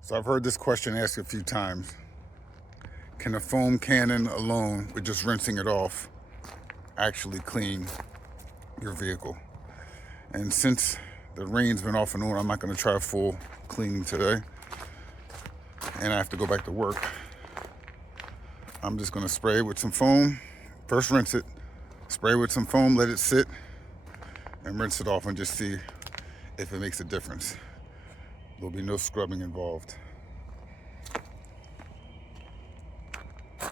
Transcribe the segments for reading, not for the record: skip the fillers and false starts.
So I've heard this question asked a few times. Can a foam cannon alone, with just rinsing it off, actually clean your vehicle? And since the rain's been off and on, I'm not going to try a full cleaning today. And I have to go back to work. I'm just going to spray with some foam. First rinse it, spray with some foam, let it sit, and rinse it off and just see if it makes a difference. There'll be no scrubbing involved. So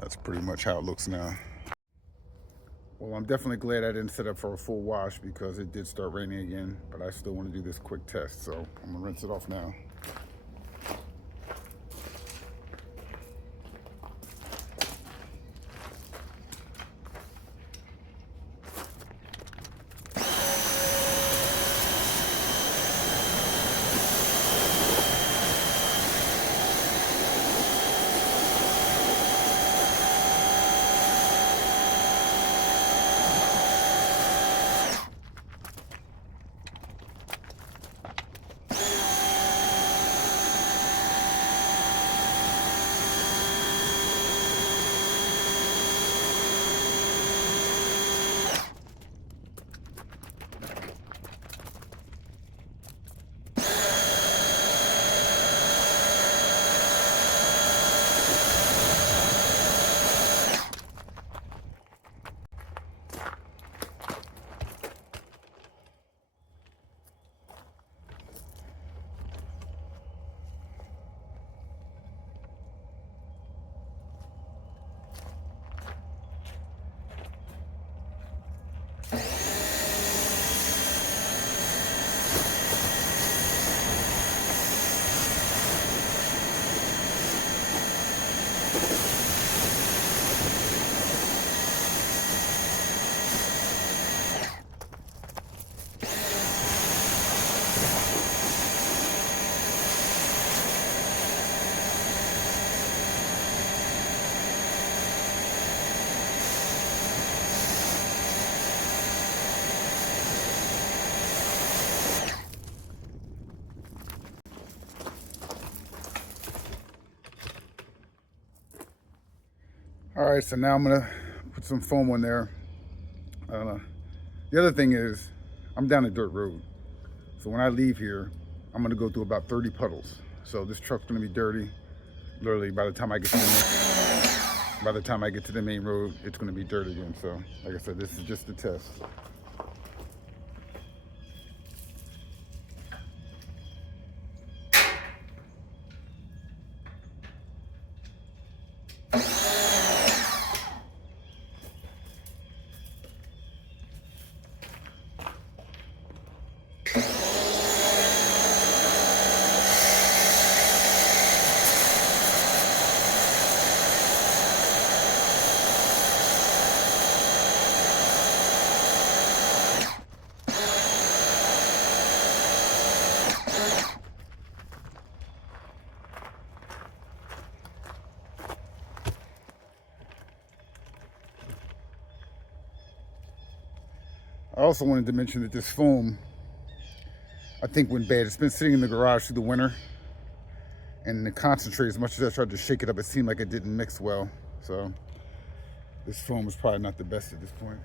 that's pretty much how it looks now. Well, I'm definitely glad I didn't set up for a full wash because it did start raining again, but I still want to do this quick test, so I'm gonna rinse it off now. All right, so now I'm gonna put some foam on there. The other thing is, I'm down a dirt road. So when I leave here, I'm gonna go through about 30 puddles. So this truck's gonna be dirty. Literally, by the time I get to the main road, it's gonna be dirt again. So like I said, this is just a test. I also wanted to mention that this foam, I think, went bad. It's been sitting in the garage through the winter, and the concentrate, as much as I tried to shake it up, it seemed like it didn't mix well. So this foam is probably not the best at this point.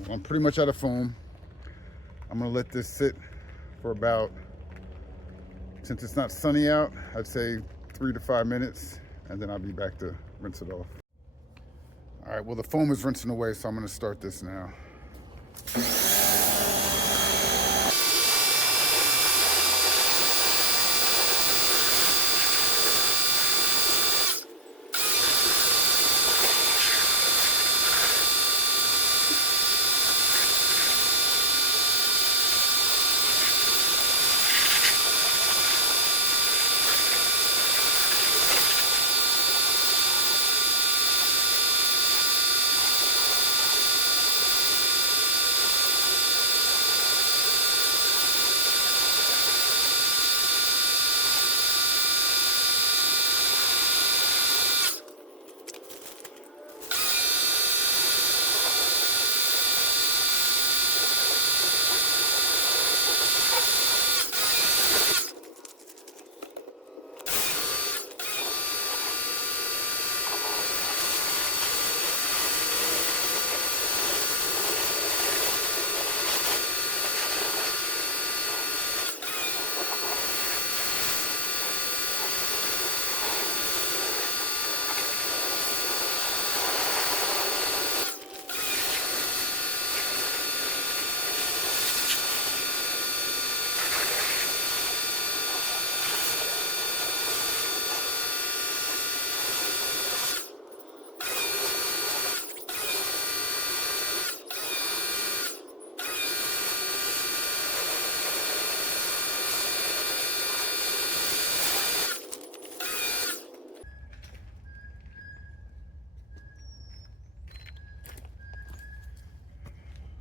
Well, I'm pretty much out of foam. I'm gonna let this sit for about, since it's not sunny out, I'd say 3 to 5 minutes, and then I'll be back to rinse it off. All right, well, the foam is rinsing away, so I'm gonna start this now.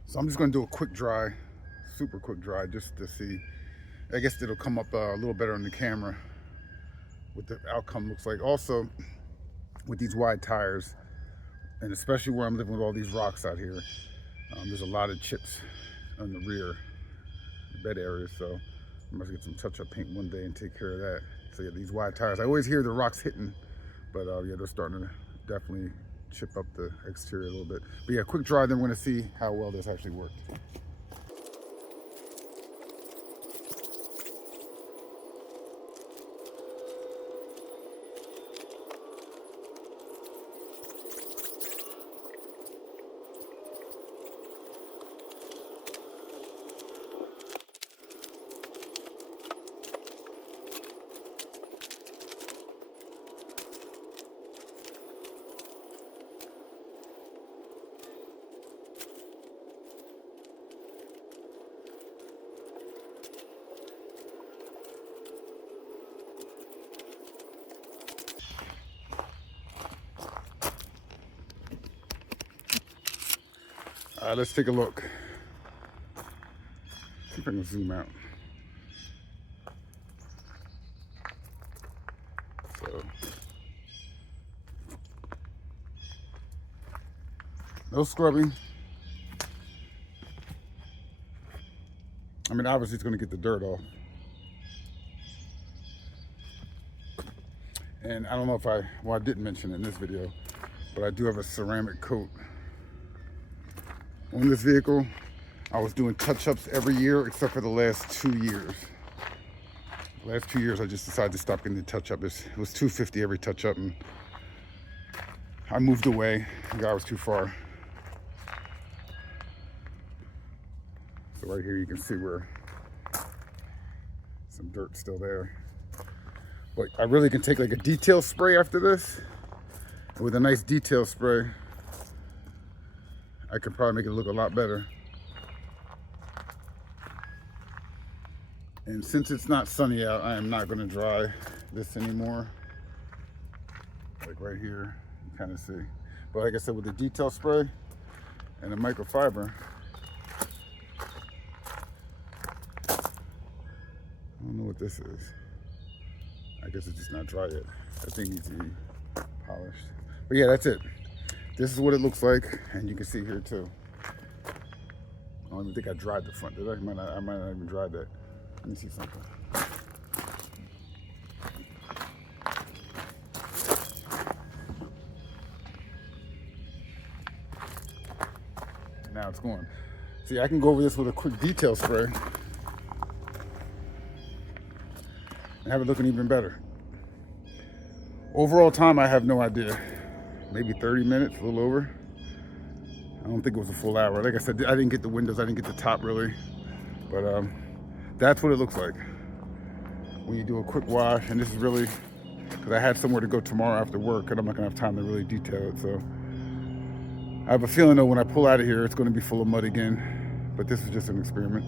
So I'm just gonna do a quick dry, super quick dry, just to see. I guess it'll come up a little better on the camera what the outcome looks like. Also, with these wide tires, and especially where I'm living with all these rocks out here, there's a lot of chips on the rear bed area, so I must get some touch-up paint one day and take care of that. So yeah, these wide tires, I always hear the rocks hitting, but yeah, they're starting to definitely chip up the exterior a little bit. But yeah, quick dry, then we're gonna see how well this actually worked. Let's take a look. See if I can zoom out. So, no scrubbing. I mean, obviously it's going to get the dirt off. And I don't know if I didn't mention it in this video, but I do have a ceramic coat on this vehicle. I was doing touch-ups every year except for the last 2 years. The last 2 years I just decided to stop getting the touch-up. It was $250 every touch-up, and I moved away. The guy was too far. So right here you can see where some dirt's still there. But I really can take like a detail spray after this. With a nice detail spray, I could probably make it look a lot better. And since it's not sunny out, I am not going to dry this anymore. Like right here, you kind of see. But like I said, with the detail spray and the microfiber, I don't know what this is. I guess it's just not dry yet. That thing needs to be polished. But yeah, that's it. This is what it looks like, and you can see here too. I don't even think I dried the front, did I? I might not even dried that. Let me see something. Now it's going. See, I can go over this with a quick detail spray and have it looking even better. Overall time, I have no idea. Maybe 30 minutes, a little over. I don't think it was a full hour. Like I said, I didn't get the windows, I didn't get the top really. But that's what it looks like when you do a quick wash. And this is really, because I had somewhere to go tomorrow after work and I'm not gonna have time to really detail it. So I have a feeling though when I pull out of here, it's gonna be full of mud again. But this is just an experiment.